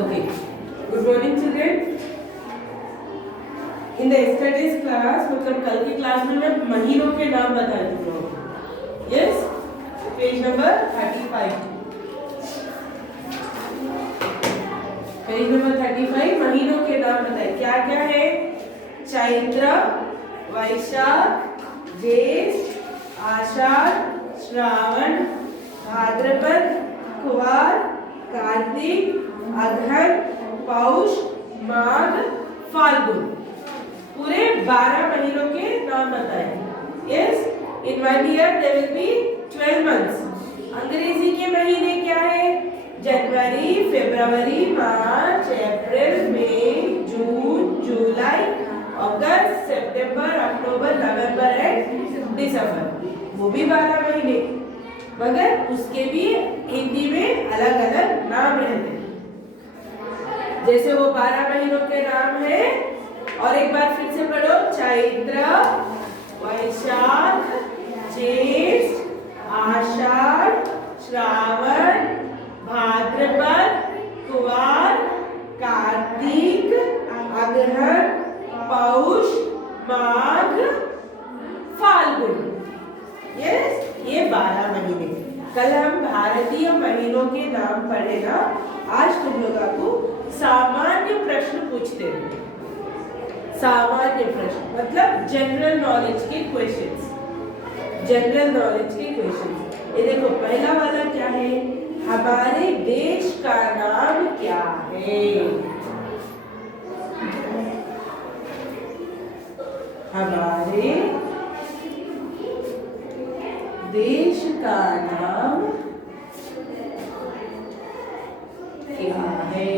Okay. Good morning, children. In the yesterday's class, मतलब कल की क्लास में मैं महीनों के नाम बताए तुम लोग. Yes. Page number 35. Page number 35 महीनों के नाम बताए. क्या क्या है? चैत्र, वैशाख, ज्येष्ठ, आषाढ़, श्रावण, भाद्रपद, कुवार, कार्तिक, अगहन, पौष, माघ, फाल्गुन. पूरे 12 महीनों के नाम बताए. Yes, in 1 year there will be 12 months. अंग्रेजी के महीने क्या है? जनवरी, फरवरी, मार्च, अप्रैल, मई, जून, जुलाई, अगस्त, सितंबर, अक्टूबर, नवंबर एंड दिसंबर. वो भी 12 महीने, मगर उसके भी हिंदी में अलग अलग नाम रहते हैं. जैसे वो 12 महीनों के नाम है. और एक बार फिर से पढ़ो. चैत्र, वैशाख, ज्येष्ठ, आषाढ़, श्रावण, भाद्रपद, कुवार, कार्तिक, अगहन, पौष, माघ, फाल्गुन. यस, ये 12 महीने. कल हम भारतीय महीनों के नाम पढ़े ना. आज तुम लोगों को सामान्य प्रश्न पूछते हैं. सामान्य प्रश्न मतलब जनरल नॉलेज के क्वेश्चंस. जनरल नॉलेज के क्वेश्चंस. ये देखो, पहला वाला क्या है? हमारे देश का नाम क्या है? हमारे देश का नाम क्या है?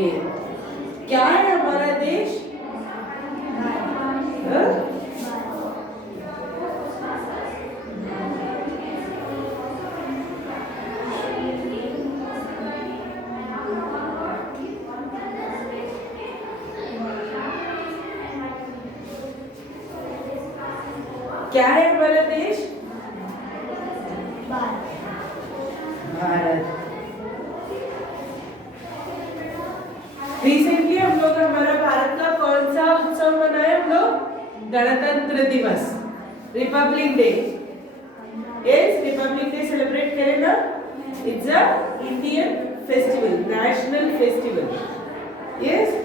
क्या है हमारा देश? क्या है हमारा देश? भारत. रिसेंटली हम लोग हमारा भारत का कौन सा उत्सव मनाए? हम लोग गणतंत्र दिवस, Republic day. Yes, Republic day celebrate करें ना. It's a Indian festival, national festival. Yes.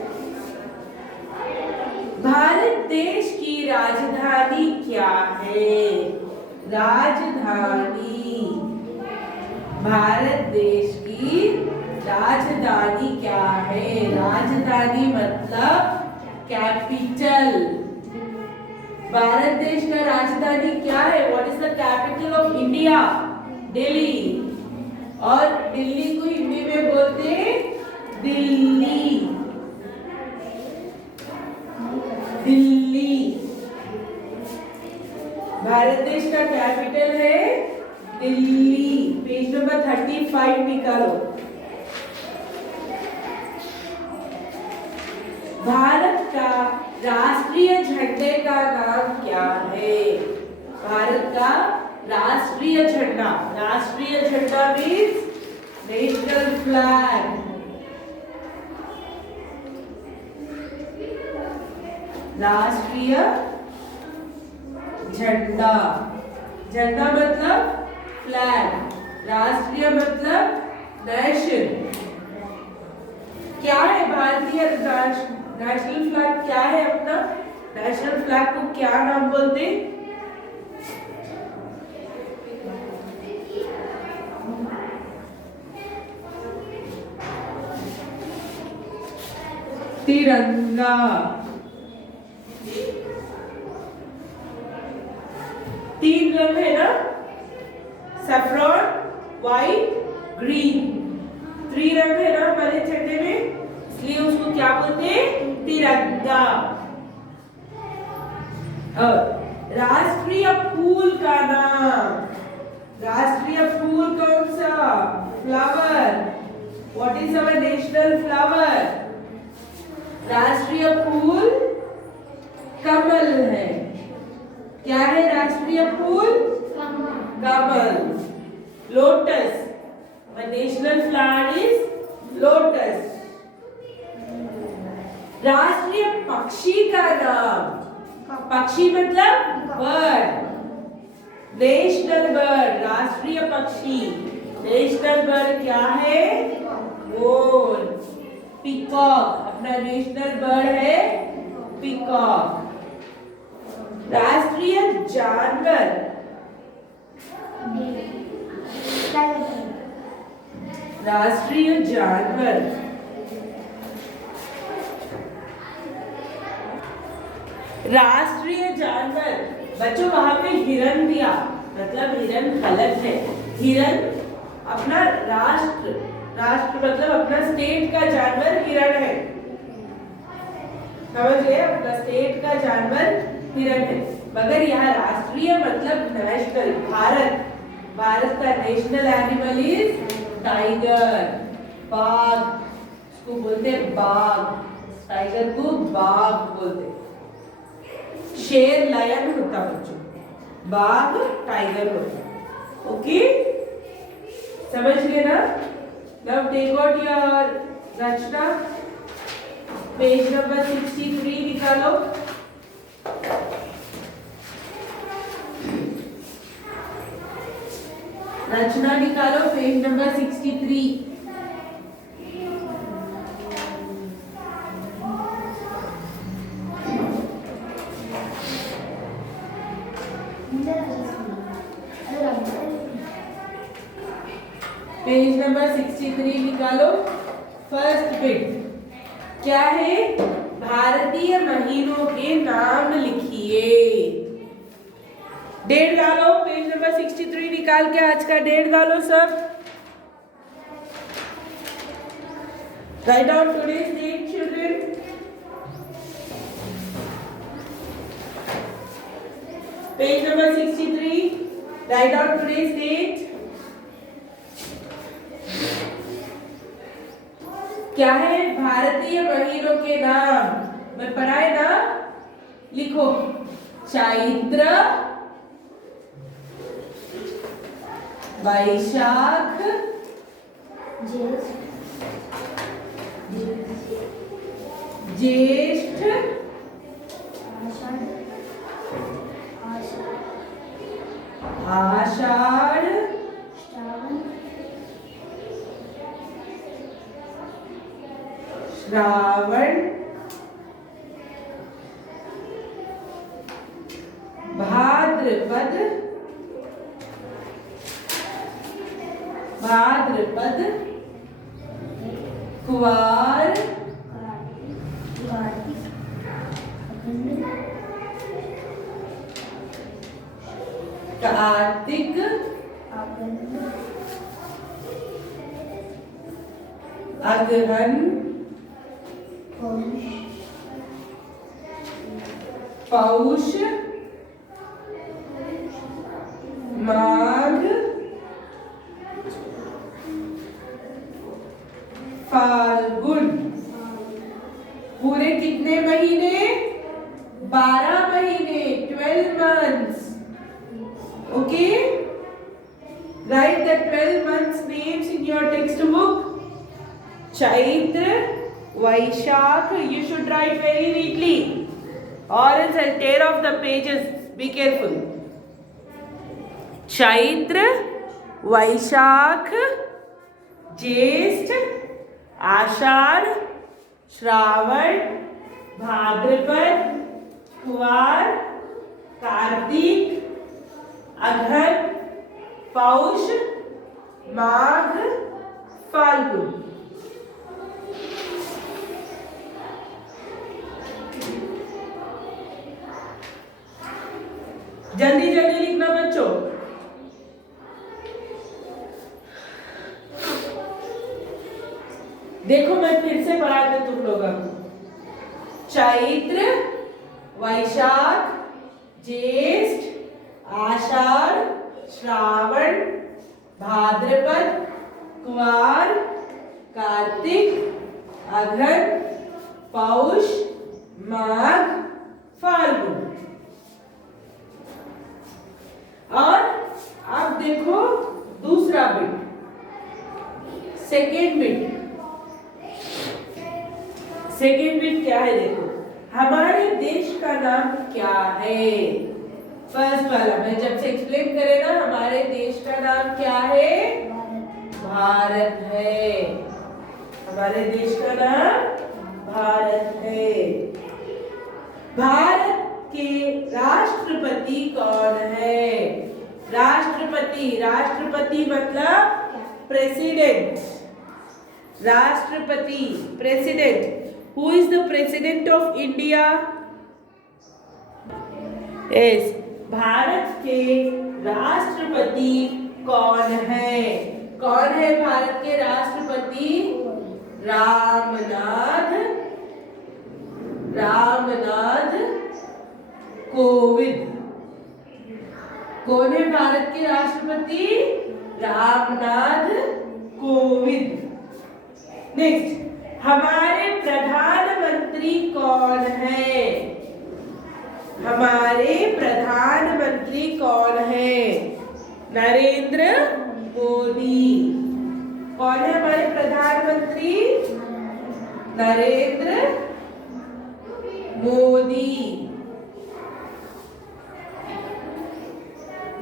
Bharat देश की राजधानी क्या है? राजधानी. भारत देश की राजधानी क्या है? राजधानी मतलब कैपिटल. भारत देश का राजधानी क्या है? What is the capital of India? Delhi. और दिल्ली को हिंदी में बोलते हैं दिल्ली. दिल्ली. भारत देश का कैपिटल है दिल्ली. पेज नंबर 35 निकालो. भारत का राष्ट्रीय झंडे का नाम क्या है? भारत का राष्ट्रीय झंडा. राष्ट्रीय झंडा मीन्स नेशनल फ्लैग. राष्ट्रीय झंडा. झंडा मतलब फ्लैग. राष्ट्रीय मतलब नेशन. क्या है भारतीय नेशनल फ्लैग? क्या है अपना नेशनल फ्लैग को क्या नाम बोलते? तिरंगा. तीन रंग है ना, सैफ्रॉन, व्हाइट, ग्रीन. त्रिरंग है ना हमारे झंडे में, इसलिए उसको क्या बोलते हैं? तिरंगा. और राष्ट्रीय फूल का नाम. राष्ट्रीय फूल कौन सा? Flower. What is our national flower? राष्ट्रीय फूल कमल है. क्या है राष्ट्रीय फूल? कमल. Lotus. The national flower is lotus. राष्ट्रीय पक्षी का नाम, पक्षी मतलब बर्ड, नेशनल बर्ड, राष्ट्रीय पक्षी, नेशनल बर्ड क्या है? मोर, पीकॉक, अपना नेशनल बर्ड है पीकॉक। राष्ट्रीय जानवर, राष्ट्रीय जानवर, राष्ट्रीय जानवर, बच्चों वहां पे हिरन दिया, मतलब हिरन गलत है। हिरन अपना राष्ट्र, राष्ट्र मतलब अपना स्टेट का जानवर हिरन है, समझ गए? अपना स्टेट का जानवर हिरन है, मगर यहाँ राष्ट्रीय मतलब नेशनल, भारत, भारत का नेशनल एनिमल इज टाइगर, बाघ, उसको बोलते हैं बाघ, टाइगर को बाघ बोलते हैं। शेर लायन होता बच्चों, बाघ टाइगर होता। ओके, समझ गए ना? Now take out your rachna, page number 63 निकालो। रचना निकालो, पेज नंबर 63। पेज नंबर 63 निकालो। फर्स्ट बिट क्या है? भारतीय महीनों के नाम लिखिए। डेट डालो, पेज नंबर 63 निकाल के आज का डेट डालो सब। Write down today's date children. Page number 63, write down today's date. क्या है? भारतीय महीनों के नाम, मैं पढ़ाए ना, लिखो। चैत्र, वैशाख, ज्येष्ठ, आषाढ़, श्रावण, भाद्रपद, भाद्रपद, कुवार, कार्तिक, अगहन, पौष, माघ, फाल्गुन। पूरे कितने महीने? 12 महीने, 12 months. Okay? Write the 12 months names in your textbook. Chaitra, Vaishakh, you should write very neatly, or else I'll tear off the pages. Be careful. Chaitra, Vaishakh, ज्येष्ठ, आषाढ़, श्रावण, भाद्रपद, कुवार, कार्तिक, अगहन, पौष, माघ, फाल्गुन। जल्दी जल्दी लिखना बच्चों। देखो मैं फिर से पढ़ा दूं तुम लोगों को। चैत्र, वैशाख, ज्येष्ठ, आषाढ़, श्रावण, भाद्रपद, कुवार, कार्तिक, अगहन, पौष, माघ, फाल्गुन। और अब देखो दूसरा bit, second bit. Second bit क्या है देखो, हमारे देश का नाम क्या है। फर्स्ट वाला मैं जब से एक्सप्लेन करे ना, हमारे देश का नाम क्या है, भारत है। हमारे देश का नाम भारत है। भारत के राष्ट्रपति कौन है? राष्ट्रपति, राष्ट्रपति मतलब प्रेसिडेंट। राष्ट्रपति, president. Who is the president of India? Yes, Bharat के राष्ट्रपति कौन है? कौन है भारत के राष्ट्रपति? रामनाथ कोविंद। कौन है भारत के राष्ट्रपति? रामनाथ कोविंद। नेक्स्ट, हमारे प्रधानमंत्री कौन है? हमारे प्रधानमंत्री कौन है? नरेंद्र मोदी। कौन है हमारे प्रधानमंत्री? नरेंद्र मोदी।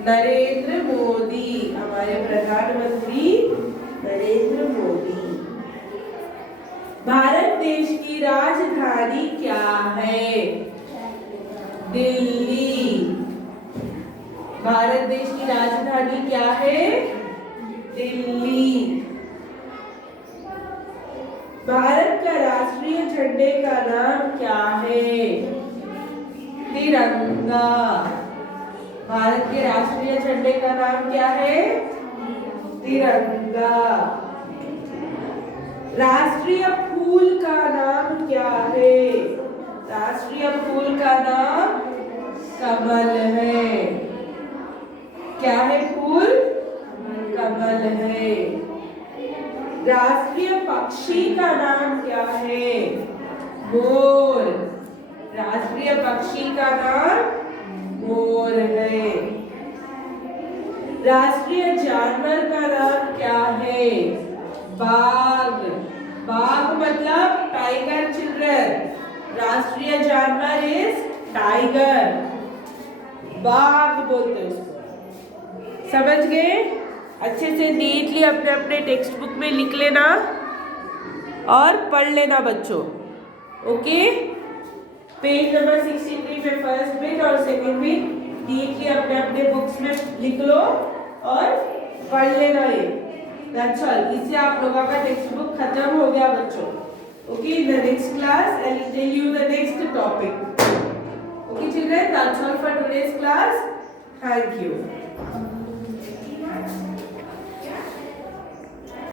नरेंद्र मोदी हमारे प्रधानमंत्री, नरेंद्र मोदी। भारत देश की राजधानी क्या है? दिल्ली। भारत देश की राजधानी क्या है? दिल्ली। भारत का राष्ट्रीय झंडे का नाम क्या है? तिरंगा। भारत के राष्ट्रीय झंडे का नाम क्या है? तिरंगा। राष्ट्रीय फूल का नाम क्या है? राष्ट्रीय फूल का नाम कमल है। क्या है फूल? कमल है। राष्ट्रीय पक्षी का नाम क्या है? मोर। राष्ट्रीय पक्षी का नाम मोर है। राष्ट्रीय जानवर का नाम क्या है? बाघ। बाघ मतलब टाइगर चिल्ड्रन। राष्ट्रीय जानवर इज टाइगर। बाघ बोलते हैं उसको। समझ गए? अच्छे से नीटली अपने अपने टेक्स्ट बुक में लिख लेना और पढ़ लेना बच्चों। ओके, पेज नंबर 63 में फर्स्ट बिट और सेकंड बिट नीटली अपने अपने बुक्स में लिख लो और पढ़ लेना ये। That's all. इससे आप लोगों का टेक्स्ट बुक खत्म हो गया बच्चों। Okay, in the next class I will tell you the next topic. Okay children, that's all for today's class. Thank you.